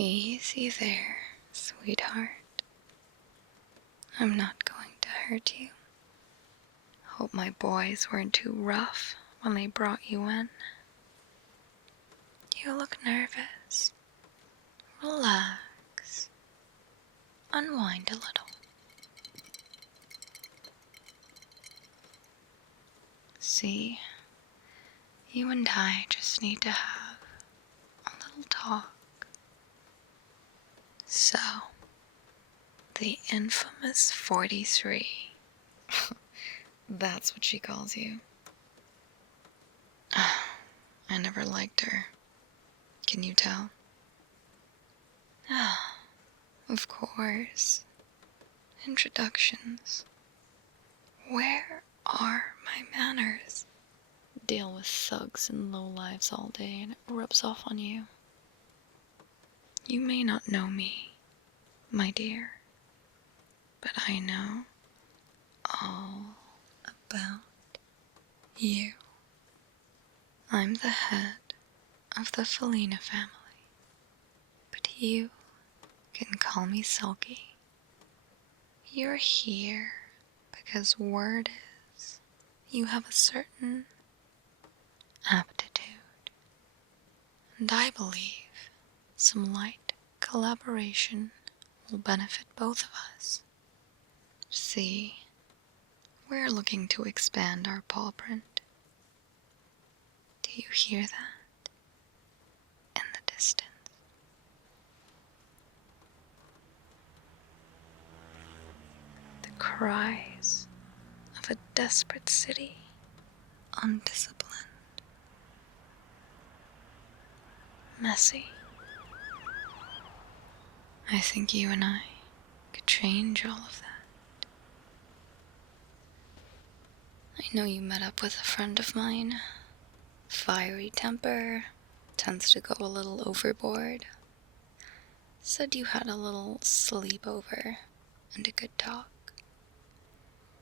Easy there, sweetheart. I'm not going to hurt you. Hope my boys weren't too rough when they brought you in. You look nervous. Relax. Unwind a little. See, you and I just need to have a little talk. So, the infamous 43. That's what she calls you. I never liked her. Can you tell? Of course. Introductions. Where are my manners? Deal with thugs and lowlives all day and it rubs off on you. You may not know me, my dear, but I know all about you. I'm the head of the Felina family, but you can call me Sulky. You're here because word is you have a certain aptitude, and I believe some light collaboration will benefit both of us. See, we're looking to expand our paw print. Do you hear that? In the distance. The cries of a desperate city, undisciplined, messy. I think you and I could change all of that. I know you met up with a friend of mine. Fiery temper, tends to go a little overboard. Said you had a little sleepover and a good talk.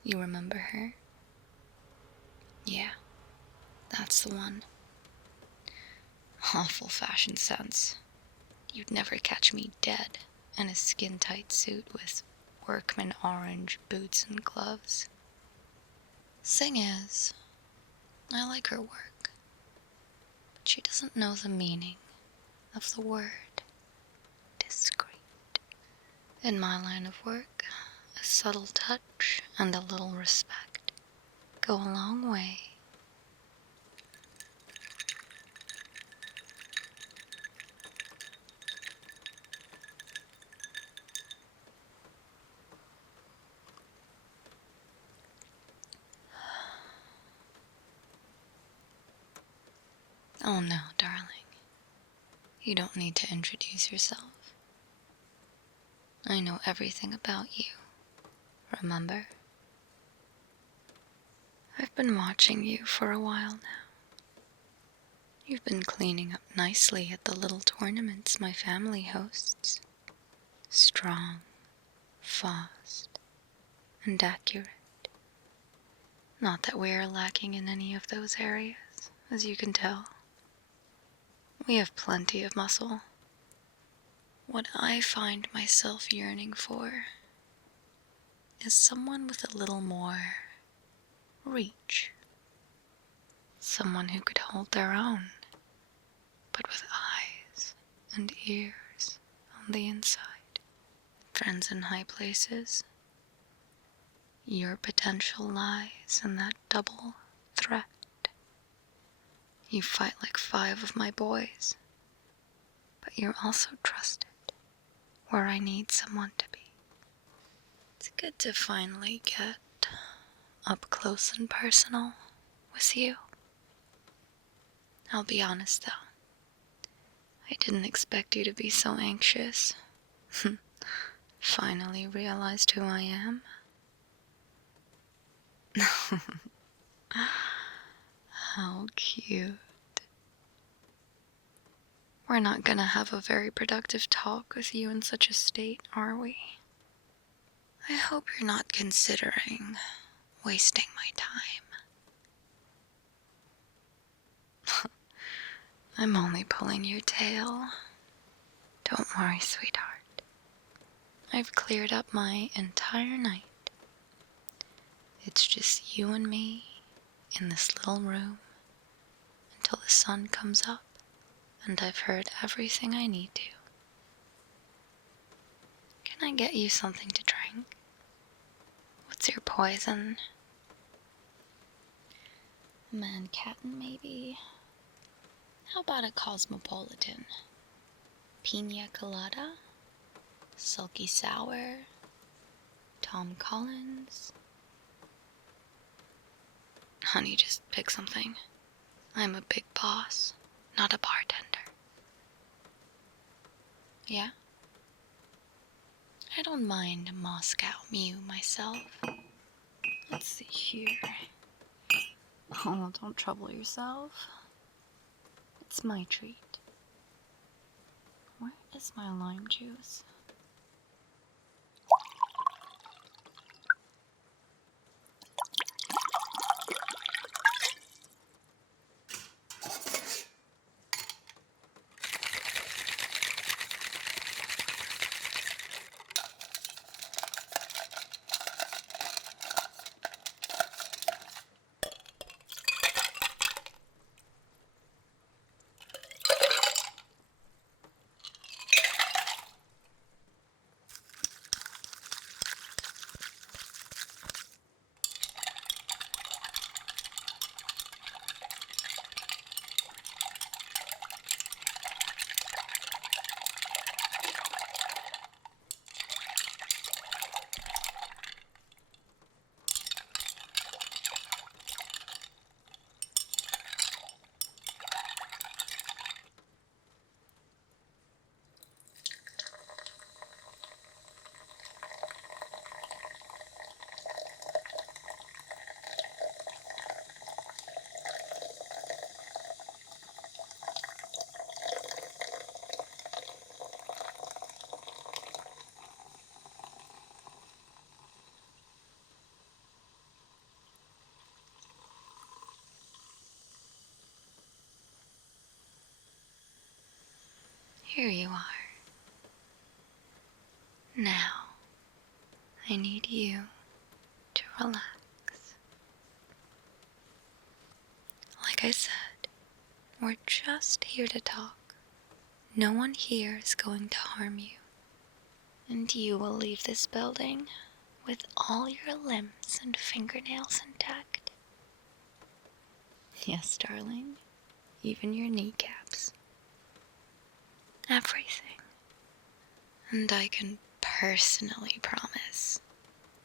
You remember her? Yeah, that's the one. Awful fashion sense. You'd never catch me dead in a skin-tight suit with workman orange boots and gloves. Thing is, I like her work, but she doesn't know the meaning of the word discreet. In my line of work, a subtle touch and a little respect go a long way. Oh no, darling. You don't need to introduce yourself. I know everything about you. Remember? I've been watching you for a while now. You've been cleaning up nicely at the little tournaments my family hosts. Strong, fast, and accurate. Not that we are lacking in any of those areas, as you can tell. We have plenty of muscle. What I find myself yearning for is someone with a little more reach. Someone who could hold their own, but with eyes and ears on the inside. Friends in high places. Your potential lies in that double threat. You fight like 5 of my boys, but you're also trusted where I need someone to be. It's good to finally get up close and personal with you. I'll be honest though, I didn't expect you to be so anxious. Finally realized who I am. How cute. We're not gonna have a very productive talk with you in such a state, are we? I hope you're not considering wasting my time. I'm only pulling your tail. Don't worry, sweetheart. I've cleared up my entire night. It's just you and me in this little room until the sun comes up and I've heard everything I need to. Can I get you something to drink? What's your poison? Manhattan, maybe? How about a cosmopolitan? Pina colada? Sulky sour? Tom Collins? Honey, just pick something. I'm a big boss, not a bartender. Yeah? I don't mind a Moscow Mew myself. Let's see here. Oh, don't trouble yourself. It's my treat. Where is my lime juice? Here you are. Now, I need you to relax. Like I said, we're just here to talk. No one here is going to harm you. And you will leave this building with all your limbs and fingernails intact. Yes, darling, even your kneecaps. Everything. And I can personally promise,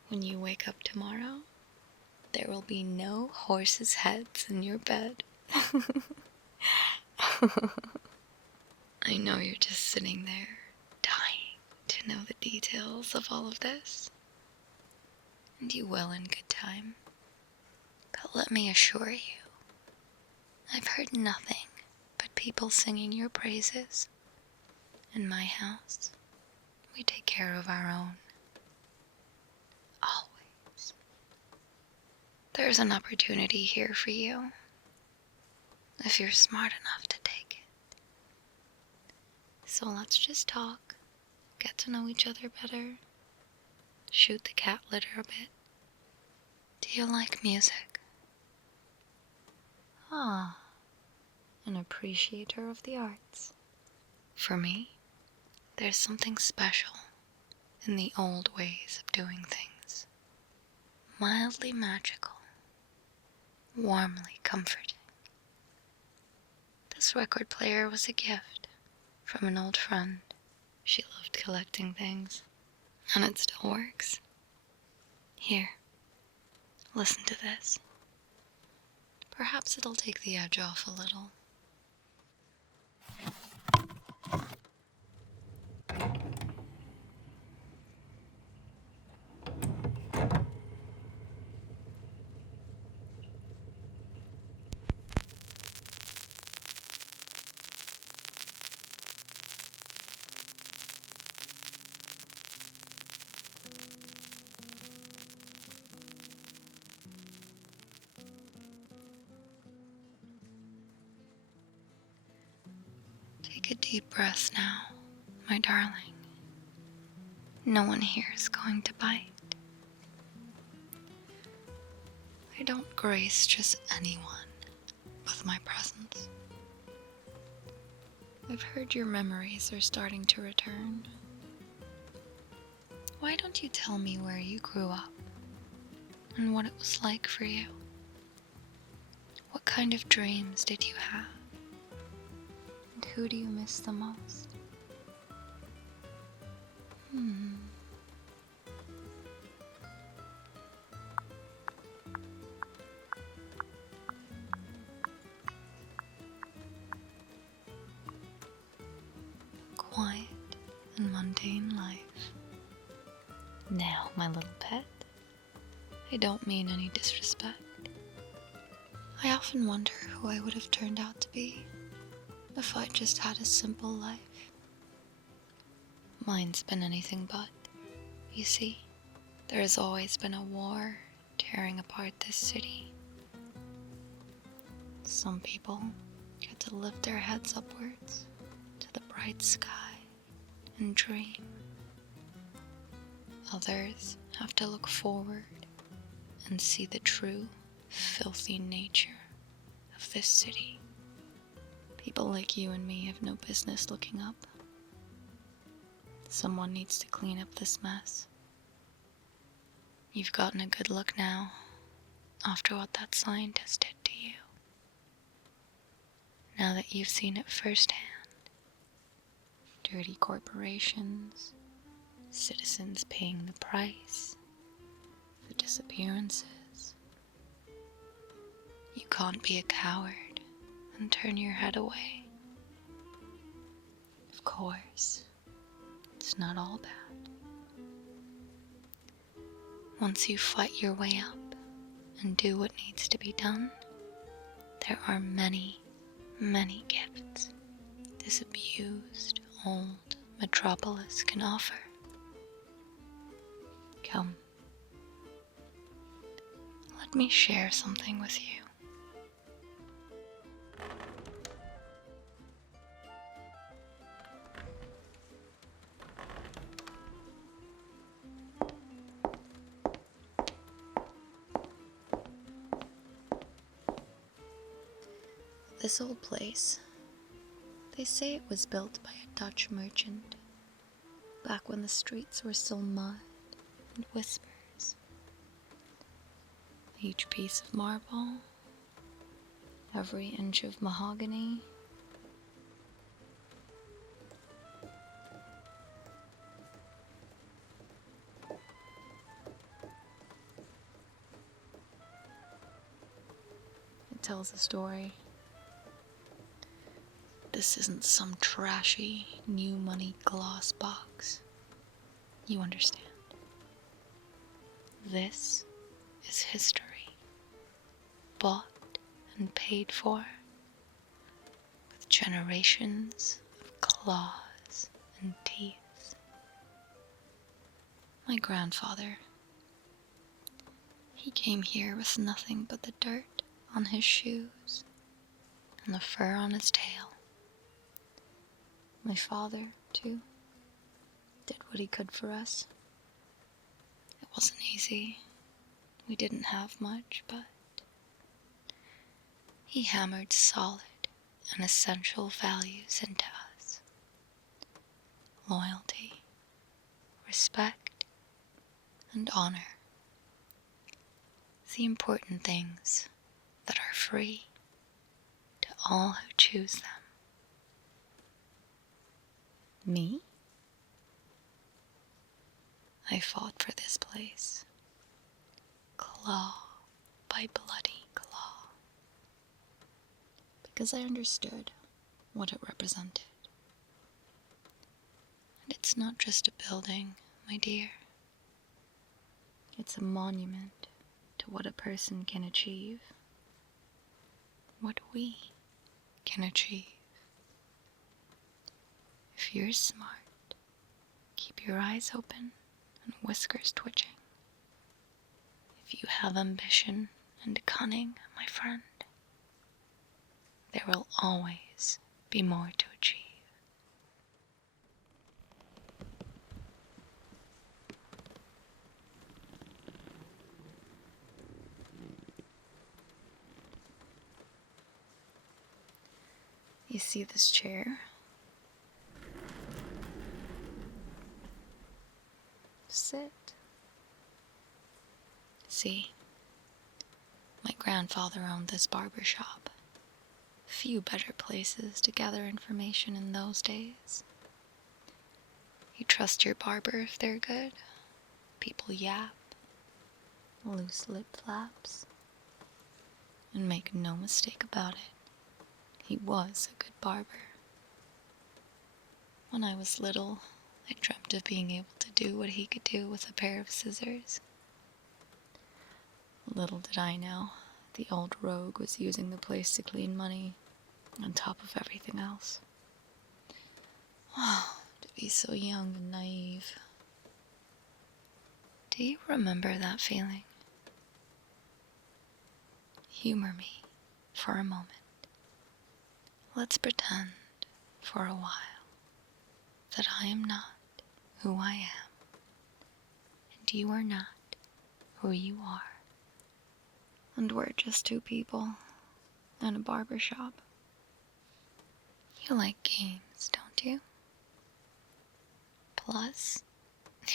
when you wake up tomorrow, there will be no horses' heads in your bed. I know you're just sitting there, dying to know the details of all of this. And you will in good time. But let me assure you, I've heard nothing but people singing your praises. In my house, we take care of our own. Always. There's an opportunity here for you, if you're smart enough to take it. So let's just talk, get to know each other better, shoot the cat litter a bit. Do you like music? Ah, an appreciator of the arts. For me, there's something special in the old ways of doing things. Mildly magical, warmly comforting. This record player was a gift from an old friend. She loved collecting things, and it still works. Here, listen to this. Perhaps it'll take the edge off a little. Take a deep breath now, my darling. No one here is going to bite. I don't grace just anyone with my presence. I've heard your memories are starting to return. Why don't you tell me where you grew up and what it was like for you? What kind of dreams did you have? And who do you miss the most? Quiet and mundane life. Now, my little pet, I don't mean any disrespect. I often wonder who I would have turned out to be if I just had a simple life. Mine's been anything but. You see, there has always been a war tearing apart this city. Some people get to lift their heads upwards to the bright sky and dream. Others have to look forward and see the true, filthy nature of this city. People like you and me have no business looking up. Someone needs to clean up this mess. You've gotten a good look now, after what that scientist did to you. Now that you've seen it firsthand, dirty corporations, citizens paying the price for disappearances. You can't be a coward and turn your head away. Of course, it's not all bad. Once you fight your way up and do what needs to be done, there are many, many gifts this abused old metropolis can offer. Come, let me share something with you. This old place, they say it was built by a Dutch merchant, back when the streets were still mud and whispers. Each piece of marble, every inch of mahogany, it tells a story. This isn't some trashy, new money gloss box. You understand. This is history, bought and paid for, with generations of claws and teeth. My grandfather, he came here with nothing but the dirt on his shoes and the fur on his tail. My father, too, did what he could for us. It wasn't easy. We didn't have much, but he hammered solid and essential values into us. Loyalty, respect, and honor. The important things that are free to all who choose them. Me? I fought for this place, claw by bloody claw, because I understood what it represented. And it's not just a building, my dear. It's a monument to what a person can achieve, what we can achieve. If you're smart, keep your eyes open and whiskers twitching. If you have ambition and cunning, my friend, there will always be more to achieve. You see this chair? Sit. See, my grandfather owned this barber shop. Few better places to gather information in those days. You trust your barber if they're good. People yap, loose lip flaps. And make no mistake about it, he was a good barber. When I was little, I dreamt of being able to do what he could do with a pair of scissors. Little did I know, the old rogue was using the place to clean money on top of everything else. Oh, to be so young and naive. Do you remember that feeling? Humor me for a moment. Let's pretend for a while that I am not who I am, and you are not who you are. And we're just two people in a barber shop. You like games, don't you? Plus,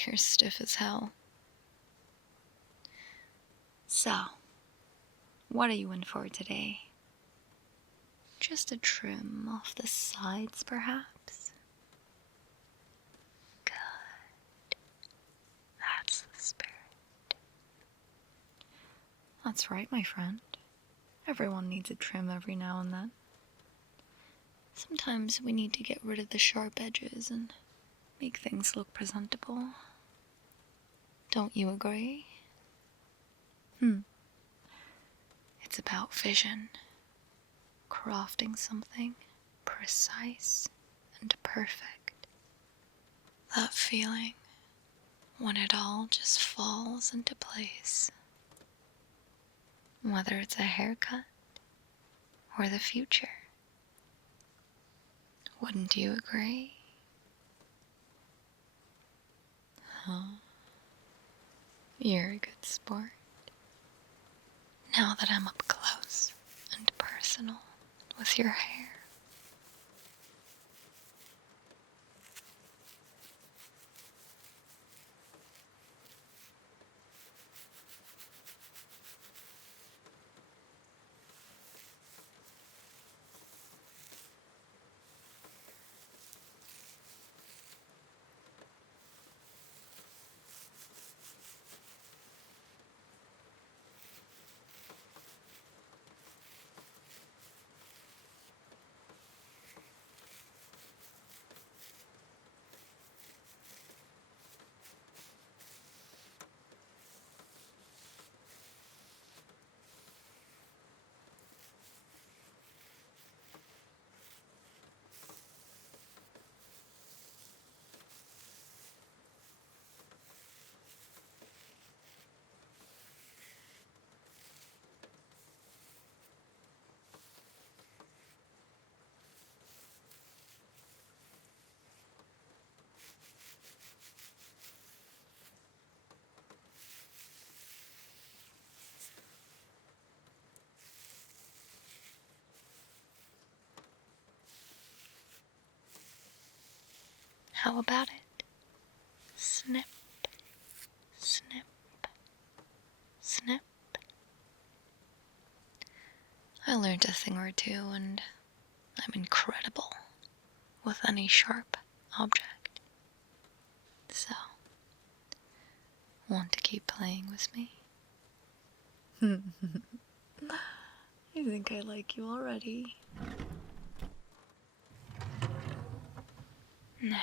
you're stiff as hell. So, what are you in for today? Just a trim off the sides, perhaps? Good. That's the spirit. That's right, my friend. Everyone needs a trim every now and then. Sometimes we need to get rid of the sharp edges and make things look presentable. Don't you agree? It's about vision. Crafting something precise and perfect. That feeling when it all just falls into place. Whether it's a haircut or the future. Wouldn't you agree? Huh? You're a good sport. Now that I'm up close and personal with your hair. How about it? Snip, snip, snip. I learned a thing or two, and I'm incredible with any sharp object. So, want to keep playing with me? I think I like you already. Now,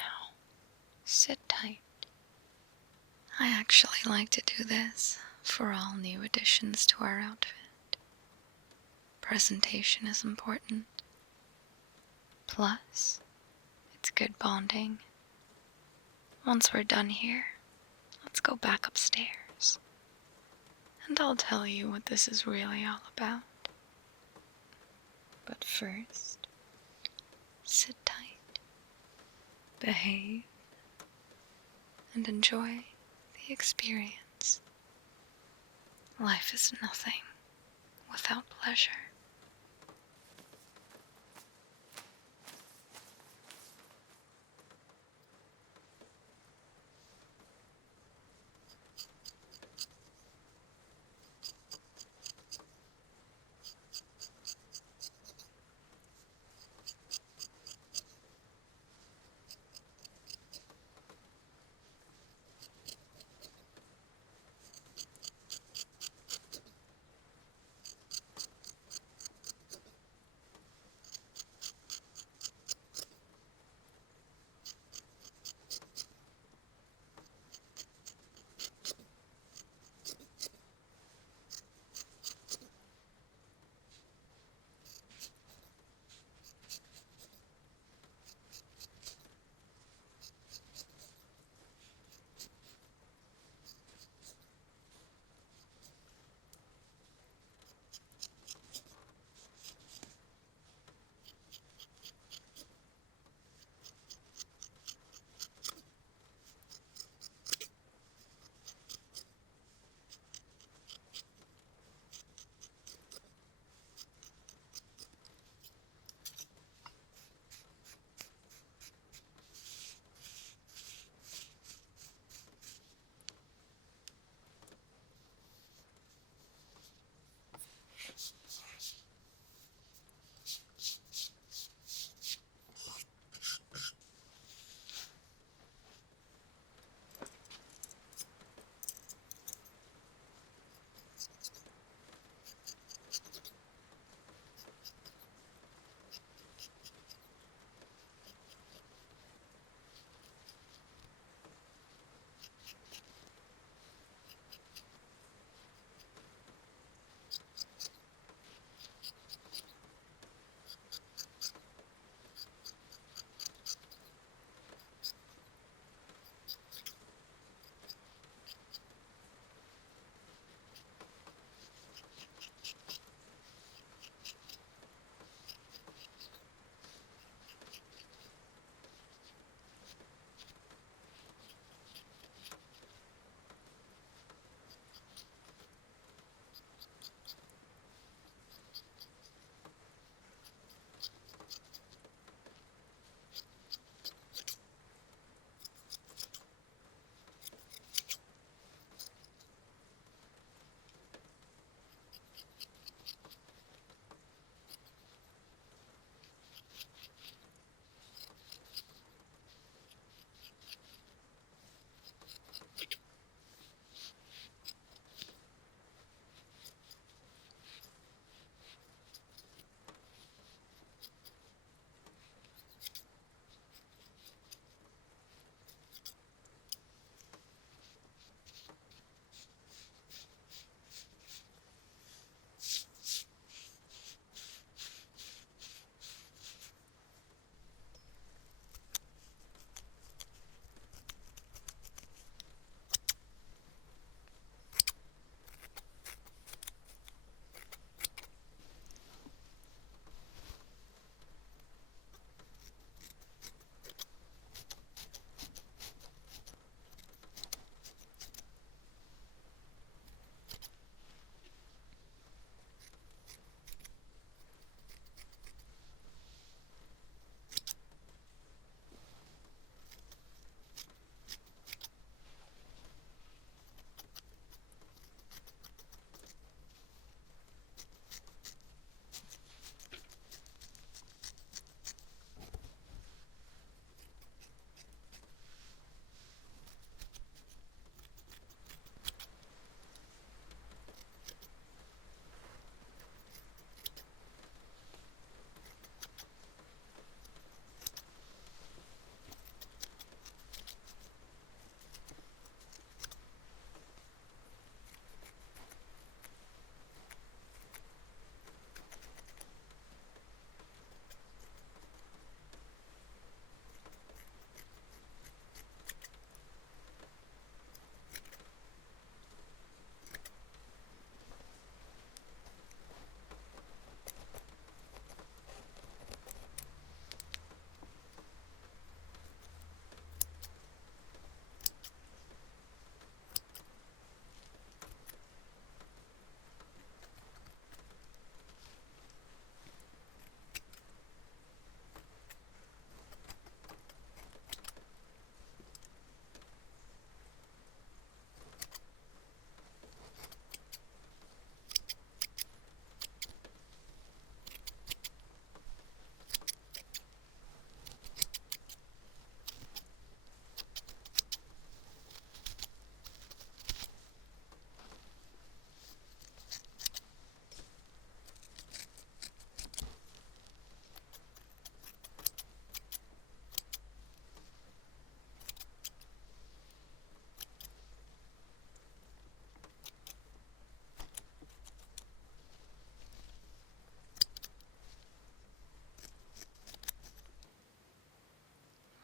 sit tight. I actually like to do this for all new additions to our outfit. Presentation is important. Plus, it's good bonding. Once we're done here, let's go back upstairs. And I'll tell you what this is really all about. But first, sit tight, behave, and enjoy the experience. Life is nothing without pleasure.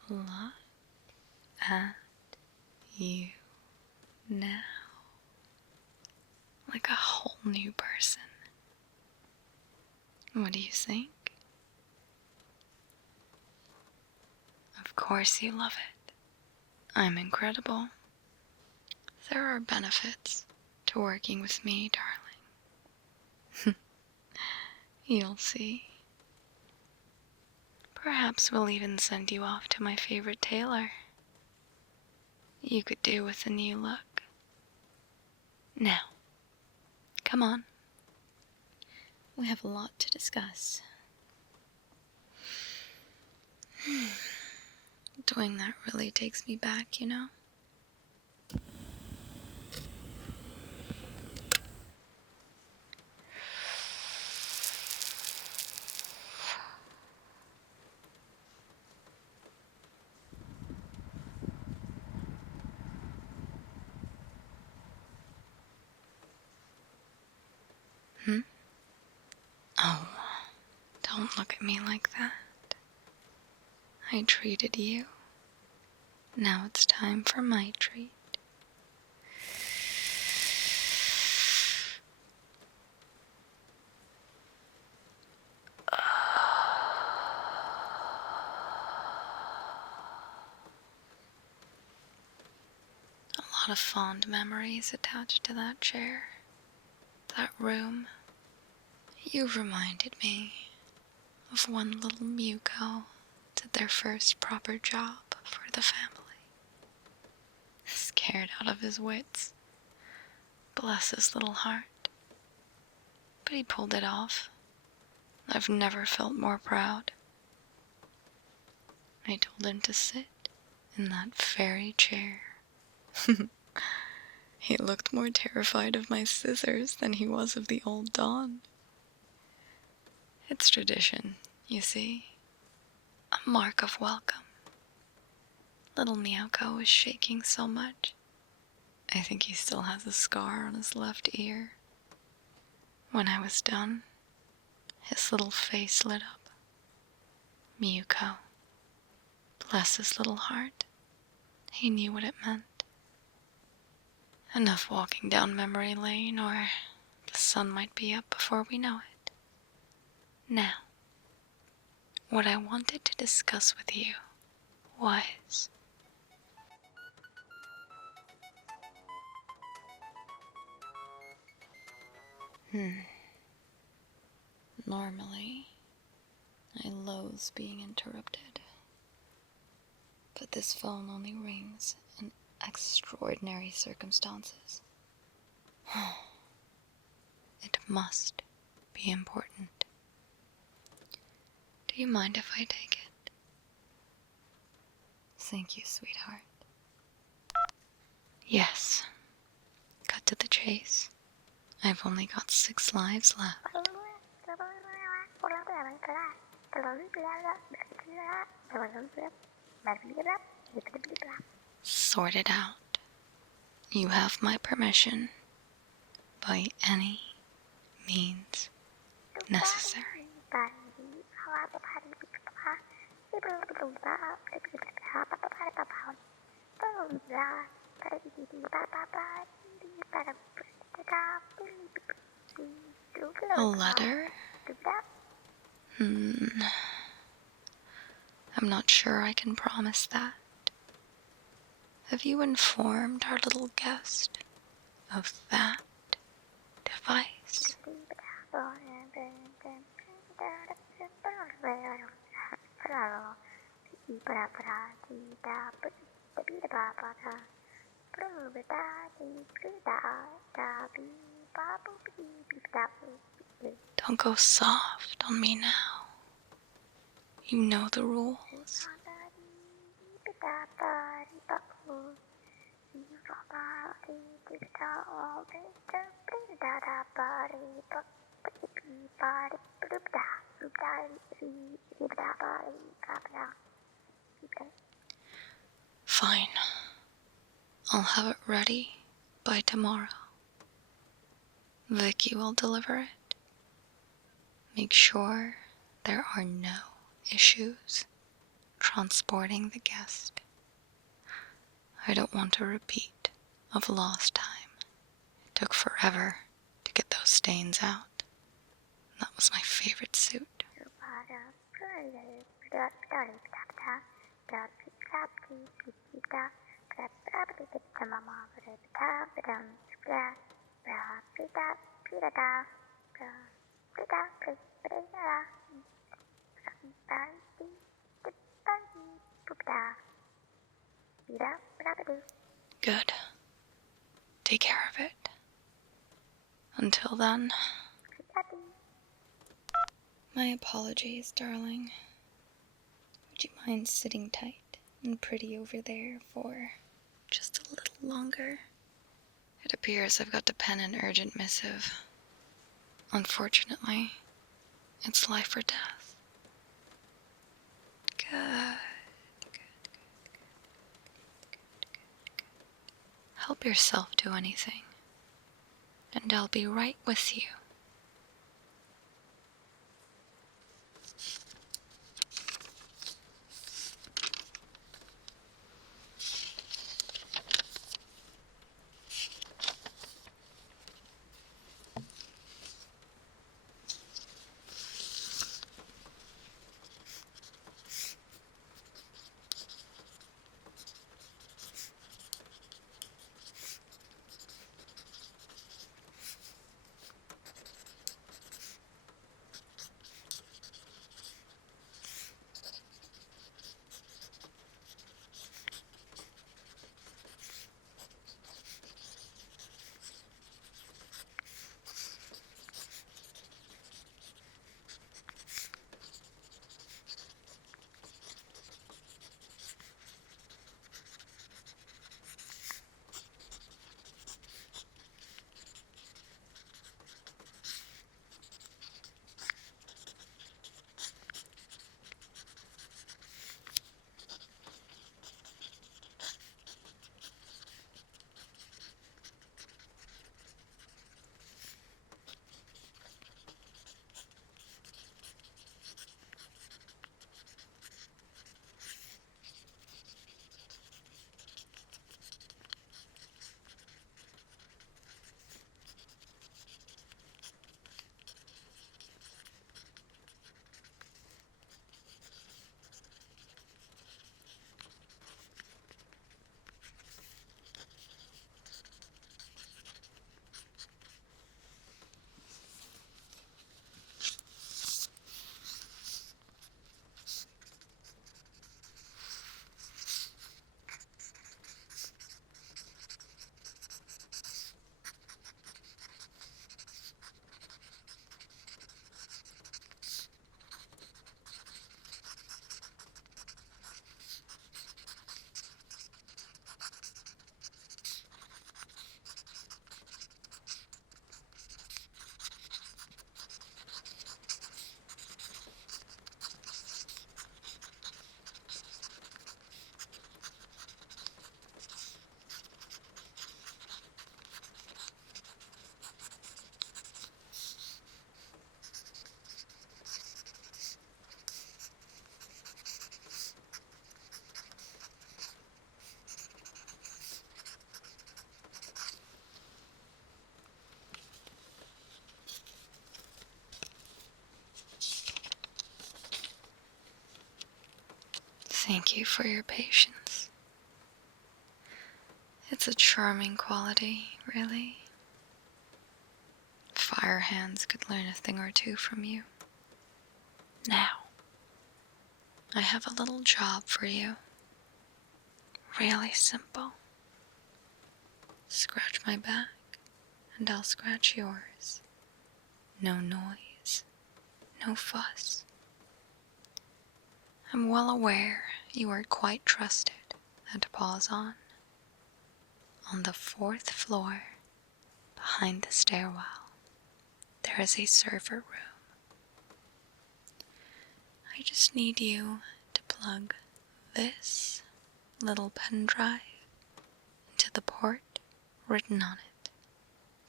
look at you now like a whole new person. What do you think? Of course you love it. I'm incredible. There are benefits to working with me, darling. You'll see. Perhaps we'll even send you off to my favorite tailor. You could do with a new look. Now, come on. We have a lot to discuss. Doing that really takes me back, you know? Oh, don't look at me like that. I treated you. Now it's time for my treat. A lot of fond memories attached to that chair, that room. You reminded me of one little Muko did their first proper job for the family. Scared out of his wits. Bless his little heart. But he pulled it off. I've never felt more proud. I told him to sit in that very chair. He looked more terrified of my scissors than he was of the old Don. It's tradition, you see. A mark of welcome. Little Miyako was shaking so much. I think he still has a scar on his left ear. When I was done, his little face lit up. Miyuko. Bless his little heart. He knew what it meant. Enough walking down memory lane, or the sun might be up before we know it. Now, what I wanted to discuss with you was... Normally, I loathe being interrupted. But this phone only rings in extraordinary circumstances. It must be important. Do you mind if I take it? Thank you, sweetheart. Yes. Cut to the chase. I've only got 6 lives left. Sort it out. You have my permission by any means necessary. A letter? I'm not sure I can promise that. Have you informed our little guest of that device? Don't go soft on me now. You know the rules. Fine. I'll have it ready by tomorrow. Vicky will deliver it. Make sure there are no issues. transporting the guest. I don't want a repeat of lost time. It took forever to get those stains out. That was my favorite suit. Good. Take care of it. Until then, my apologies, darling. Would you mind sitting tight and pretty over there for just a little longer? It appears I've got to pen an urgent missive. Unfortunately, it's life or death. Good. Help yourself to anything, and I'll be right with you. Thank you for your patience. It's a charming quality, really. Fire hands could learn a thing or two from you. Now, I have a little job for you. Really simple. Scratch my back, and I'll scratch yours. No noise, no fuss. I'm well aware you are quite trusted at Paws On. On the 4th floor, behind the stairwell, there is a server room. I just need you to plug this little pen drive into the port written on it.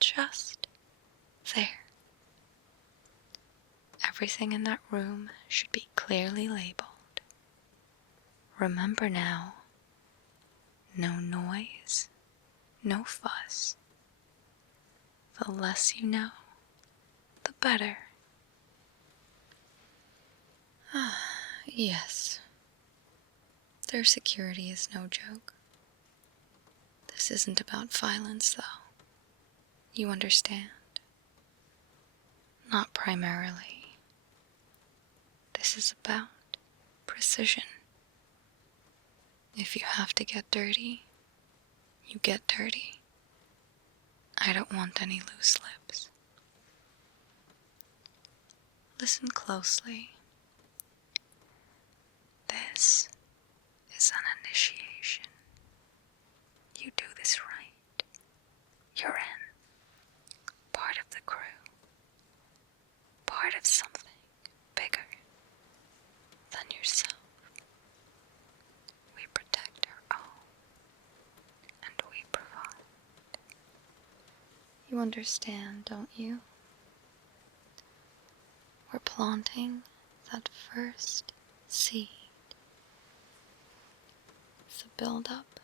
Just there. Everything in that room should be clearly labeled. Remember now, no noise, no fuss. The less you know, the better. Yes, their security is no joke. This isn't about violence, though. You understand? Not primarily. This is about precision. If you have to get dirty, you get dirty. I don't want any loose lips. Listen closely. This is an initiation. You do this right. You're in. Part of the crew. Part of something bigger than yourself. We protect our own. And we provide. You understand, don't you? We're planting that first seed. It's a build-up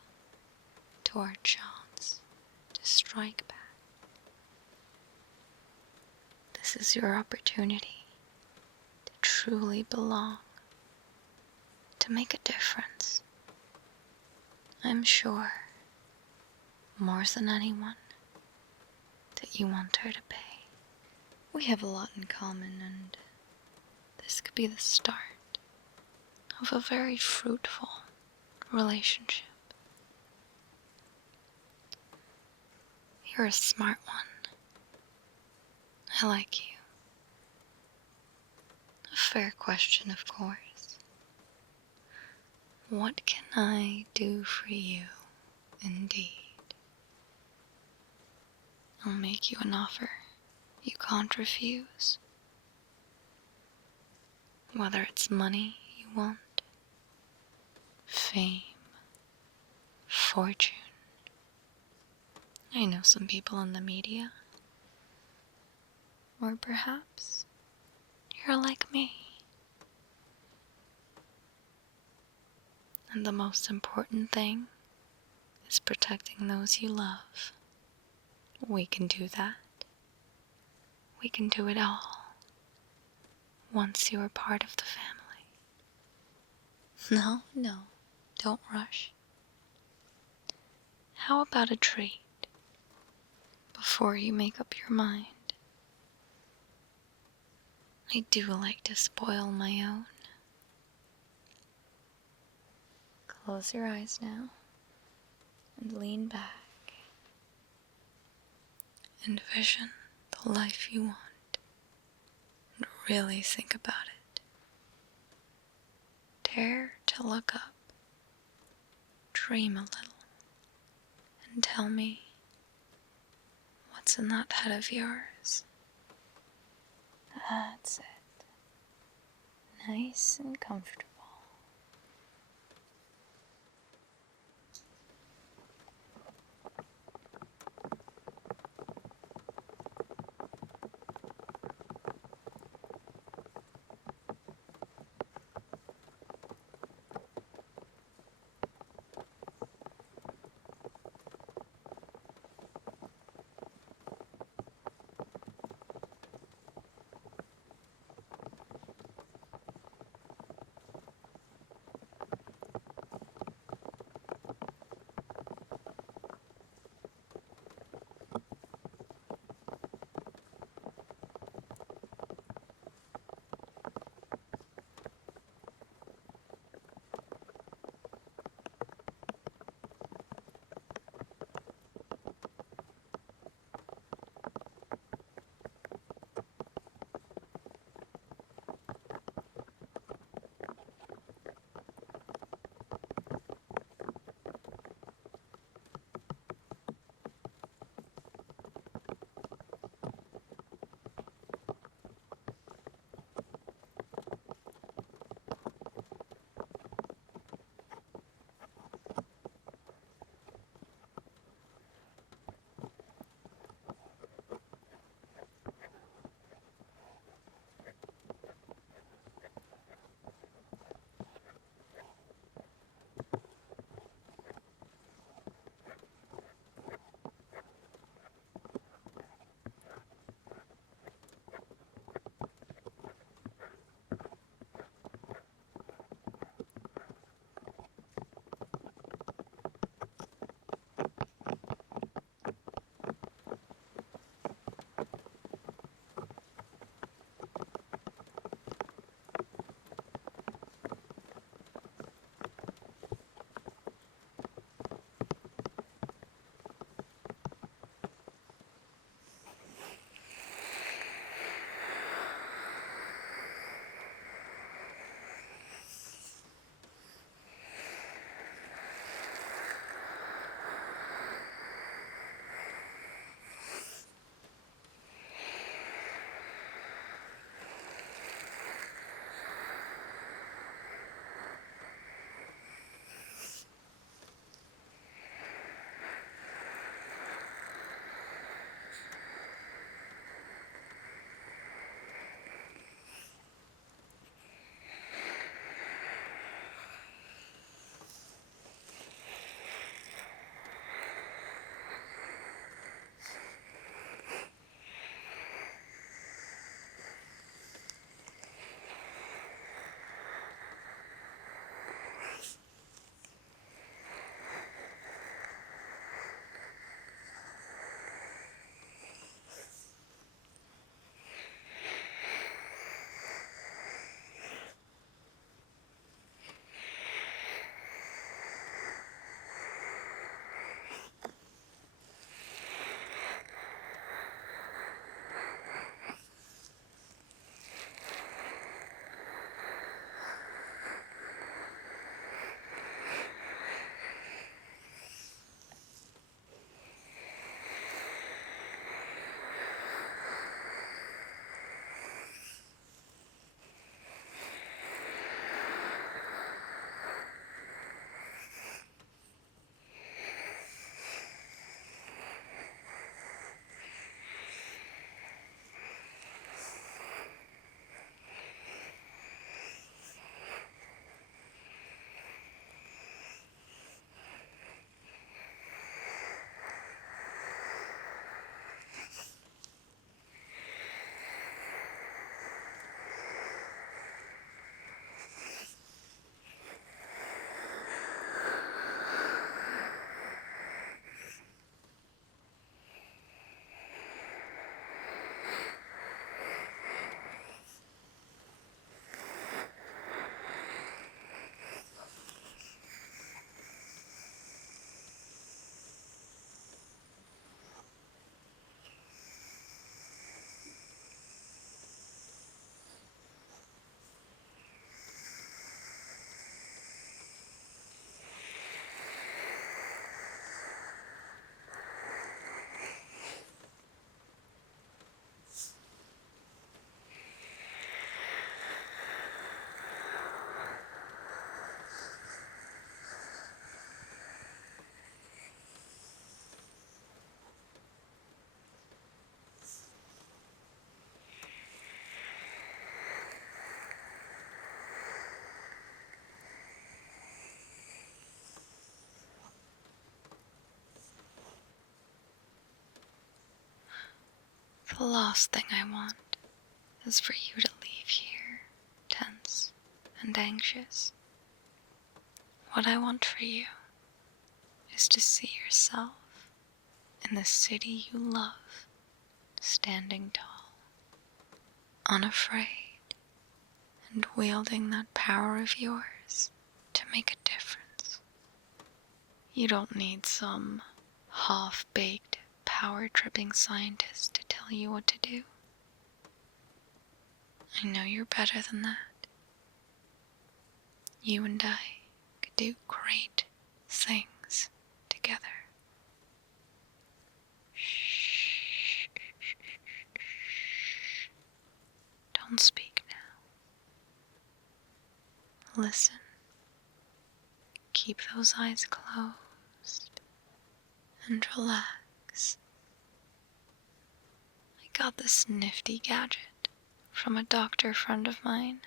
to our chance to strike back. This is your opportunity to truly belong, to make a difference. I'm sure, more than anyone, that you want her to pay. We have a lot in common, and this could be the start of a very fruitful relationship. You're a smart one. I like you. A fair question, of course. What can I do for you, indeed? I'll make you an offer you can't refuse. Whether it's money you want, fame, fortune. I know some people in the media. Or perhaps you're like me. And the most important thing is protecting those you love. We can do that. We can do it all. Once you are part of the family. No, don't rush. How about a treat before you make up your mind? I do like to spoil my own. Close your eyes now and lean back. Envision the life you want and really think about it. Dare to look up, dream a little, and tell me what's in that head of yours. That's it. Nice and comfortable. last thing I want is for you to leave here tense and anxious. What I want for you is to see yourself in the city you love, standing tall, unafraid, and wielding that power of yours to make a difference. You don't need some half-baked, power-tripping scientist to tell you what to do. I know you're better than that. You and I could do great things together. Shh. Don't speak now. Listen. Keep those eyes closed and relax. I got this nifty gadget from a doctor friend of mine.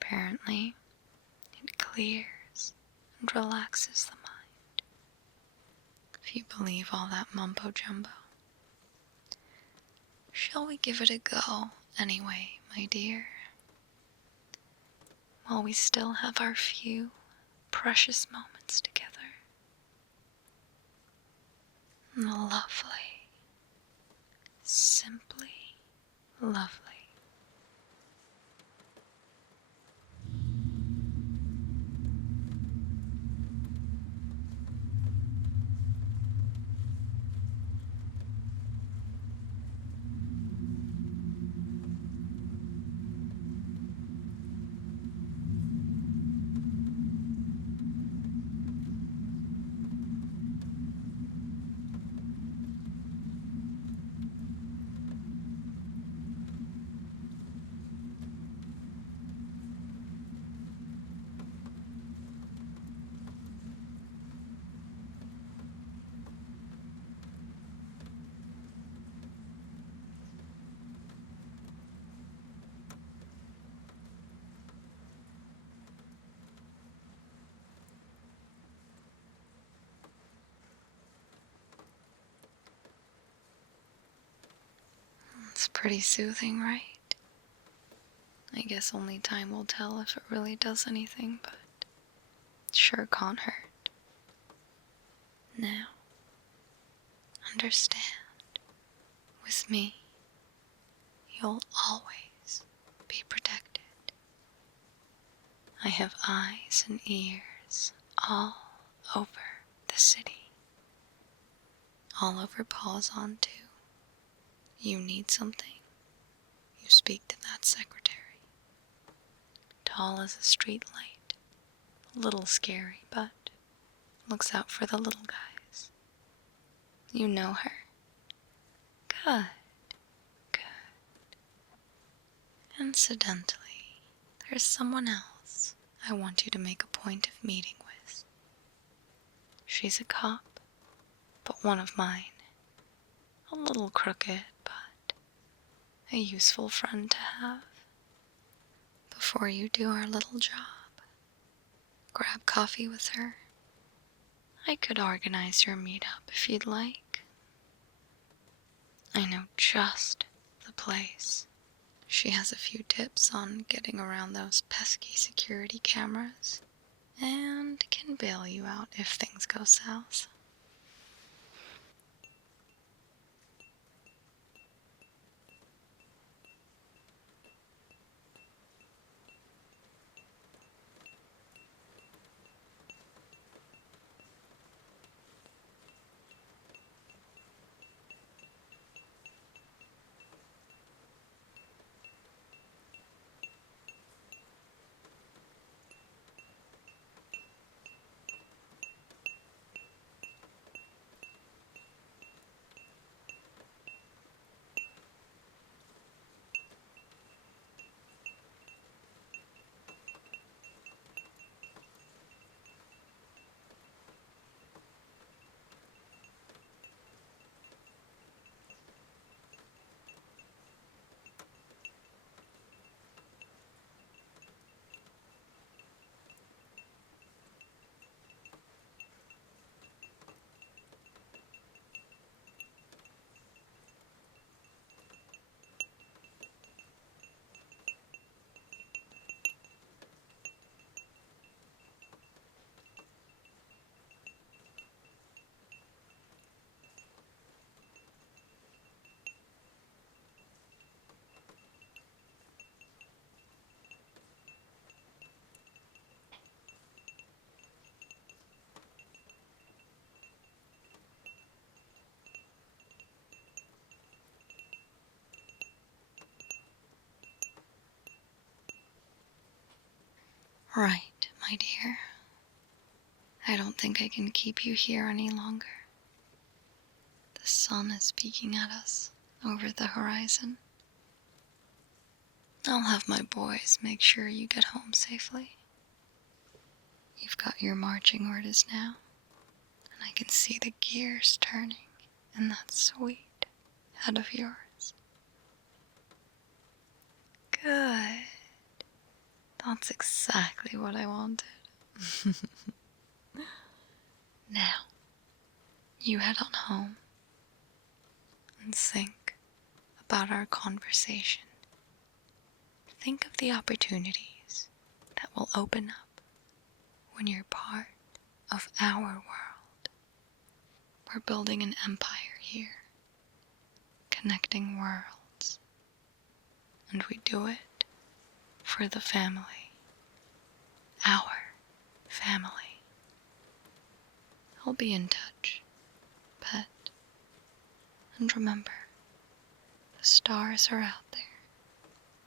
Apparently, it clears and relaxes the mind, if you believe all that mumbo-jumbo. Shall we give it a go anyway, my dear? While we still have our few precious moments together. Lovely. Simply lovely. It's pretty soothing, right? I guess only time will tell if it really does anything, but it sure can't hurt. Now, understand, with me, you'll always be protected. I have eyes and ears all over the city. All over Pawson, too. You need something, you speak to that secretary. Tall as a street light, a little scary, but looks out for the little guys. You know her. Good, good. Incidentally, there's someone else I want you to make a point of meeting with. She's a cop, but one of mine. A little crooked, but a useful friend to have. Before you do our little job, grab coffee with her. I could organize your meetup if you'd like. I know just the place. She has a few tips on getting around those pesky security cameras, and can bail you out if things go south. Right, my dear. I don't think I can keep you here any longer. The sun is peeking at us over the horizon. I'll have my boys make sure you get home safely. You've got your marching orders now, and I can see the gears turning in that sweet head of yours. Good. That's exactly what I wanted. Now, you head on home and think about our conversation. Think of the opportunities that will open up when you're part of our world. We're building an empire here, connecting worlds, and we do it for the family, our family. I'll be in touch, pet, and remember, the stars are out there,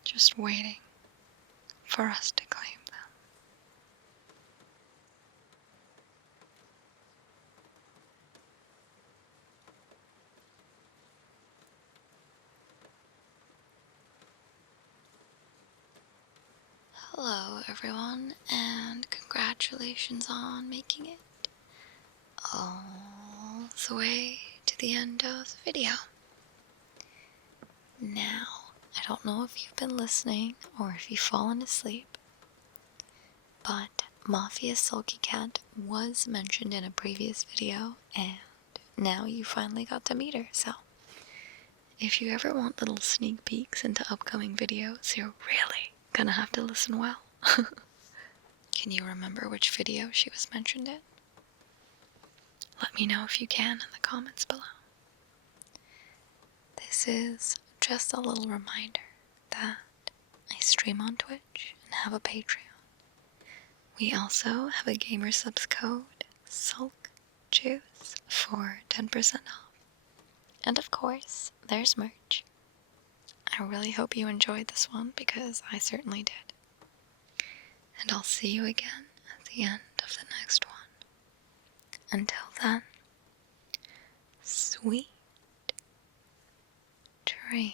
just waiting for us to claim them. Hello everyone, and congratulations on making it all the way to the end of the video. Now, I don't know if you've been listening or if you've fallen asleep, but Mafia Sulkycat was mentioned in a previous video, and now you finally got to meet her, so if you ever want little sneak peeks into upcoming videos, you're really gonna have to listen well. Can you remember which video she was mentioned in? Let me know if you can in the comments below. This is just a little reminder that I stream on Twitch and have a Patreon. We also have a gamer subs code, SulkJuice, for 10% off. And of course, there's merch. I really hope you enjoyed this one because I certainly did. And I'll see you again at the end of the next one. Until then, sweet dreams.